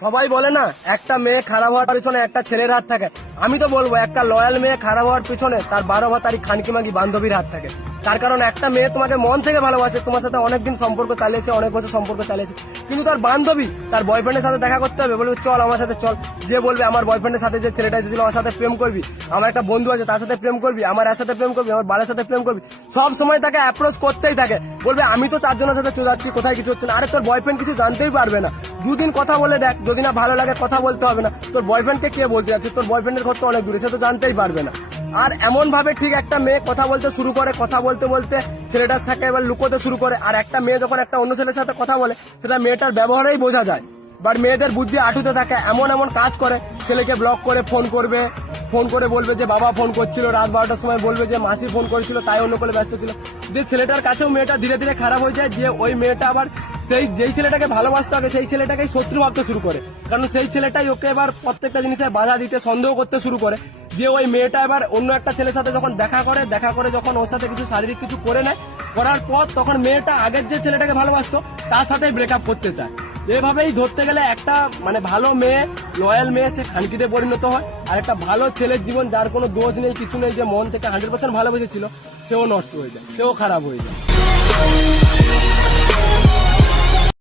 সবাই বলে না একটা মেয়ে খারাপ হওয়ার পিছনে একটা ছেলের হাত থাকে। আমি তো বলবো একটা লয়াল মেয়ে খারাপ হওয়ার পিছনে তার 12 ভাতারি খানকি মাগি বান্ধবীর হাত থাকে। তার কারণ একটা মেয়ে তোমাকে মন থেকে ভালোবাসে, তোমার সাথে অনেকদিন সম্পর্ক চালিয়েছে, অনেক বছর সম্পর্ক চালিয়েছে, কিন্তু তার বান্ধবী তার বয়ফ্রেন্ডের সাথে দেখা করতে হবে, বলবে চল আমার সাথে চল। যে বলবে আমার বয়ফ্রেন্ডের সাথে যে ছেলেটা এসেছিল ওর সাথে প্রেম করবি, আমার একটা বন্ধু আছে তার সাথে প্রেম করবি, আমার এর সাথে প্রেম করবি, আমার বালের সাথে প্রেম করবি, সব সময় তাকে অ্যাপ্রোচ করতেই থাকে। বলবে আমি তো 4 জনের সাথে চলে যাচ্ছি, কোথায় কিছু হচ্ছে না। আরে তোর বয়ফ্রেন্ড কিছু জানতেই পারবে না, দুদিন কথা বলে দেখ, যদি না ভালো লাগে কথা বলতে হবে না। তোর বয়ফ্রেন্ডকে কে বলতে যাচ্ছে, তোর বয়ফ্রেন্ডের ঘর তো অনেক দূরে, সে তো জানতেই পারবে না। আর এমন ভাবে ঠিক একটা মেয়ে কথা বলতে শুরু করে, কথা বলতে বলতে ছেলেটার থাকে এবার লুকোতে শুরু করে। আর একটা মেয়ে যখন একটা অন্য ছেলের সাথে কথা বলে সেটা মেয়েটার ব্যবহারেই বোঝা যায়। বাট মেয়েদের বুদ্ধি আটুতে থাকে, এমন এমন কাজ করে, ছেলেকে ব্লক করে ফোন করবে, ফোন করে বলবে যে বাবা ফোন করছিল, রাত 12টার সময় বলবে যে মাসি ফোন করেছিল তাই অন্য করে ব্যস্ত ছিল। যে ছেলেটার কাছেও মেয়েটা ধীরে ধীরে খারাপ হয়ে যায়, যে ওই মেয়েটা আবার সেই যেই ছেলেটাকে ভালোবাসতে হবে সেই ছেলেটাকেই শত্রু ভাবতে শুরু করে, কারণ সেই ছেলেটাই ওকে এবার প্রত্যেকটা জিনিসে বাধা দিতে সন্দেহ করতে শুরু করে। দিয়ে ওই মেয়েটা এবার অন্য একটা ছেলের সাথে যখন দেখা করে যখন ওর সাথে কিছু শারীরিক কিছু করে নেয়, করার পর তখন মেয়েটা আগের যে ছেলেটাকে ভালোবাসতো তার সাথেই ব্রেকআপ করতে চায়। এভাবেই ধরতে গেলে একটা মানে ভালো মেয়ে, লয়াল মেয়ে, সে খানকিতে পরিণত হয়। আর একটা ভালো ছেলের জীবন যার কোনো দোষ নেই কিছু নেই, যে মন থেকে 100% ভালোবেসেছিল, সেও নষ্ট হয়ে যায়, সেও খারাপ হয়ে যায়।